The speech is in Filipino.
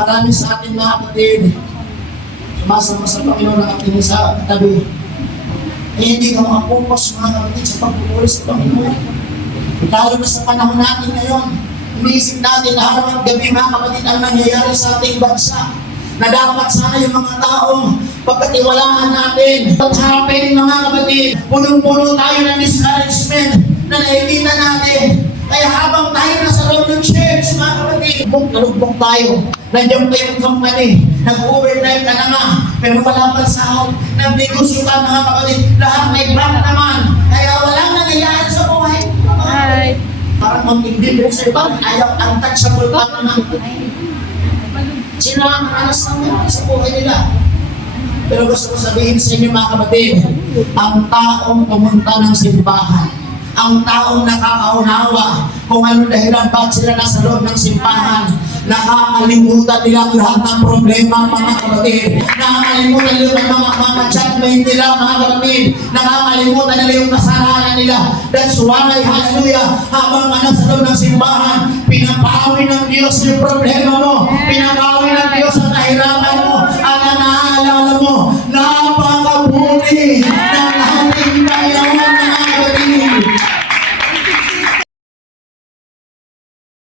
Marami sa ating mga kapatid, sumasama sa Panginoon na ating sa tabi. Eh, hindi ka makapokus mga kapatid sa pagpupuri sa Panginoon. Lalo na sa panahon natin ngayon, iniisip natin na araw at gabi mga kapatid ang nangyayari sa ating bansa. Na dapat sana yung mga taong pagkatiwalaan natin. What's happening mga kapatid? Punong-puno tayo ng discouragement na nakikita natin. Kaya habang tayo nasa loob ng church, mga kapatid, nalugpong tayo. Nandiyan pa yung company, nag-overtime ka na nga, pero wala pang sahod. Nagnegosyo ka mga kapatid, lahat may bank naman. Kaya walang nangyayari sa buhay. Hi. Parang mag-ibig sa iba, ayaw untouchable pa naman. Sila ang alas ng meron sa buhay nila. Pero gusto ko sabihin sa inyo mga kapatid, ang taong pumunta ng simbahan, ang taong nakakaunawa kung ano dahilan bakit sila nasa loob ng simbahan, nakakalimutan nila ang lahat ng problema mga kapatid, nakakalimutan nila ang mga chatmate nila mga kapatid, nakakalimutan nila yung kasalanan nila. That's why, hallelujah, habang nasa loob ng simbahan, pinapawi ng Diyos yung problema mo, pinapawi ng Diyos ang kahirapan mo.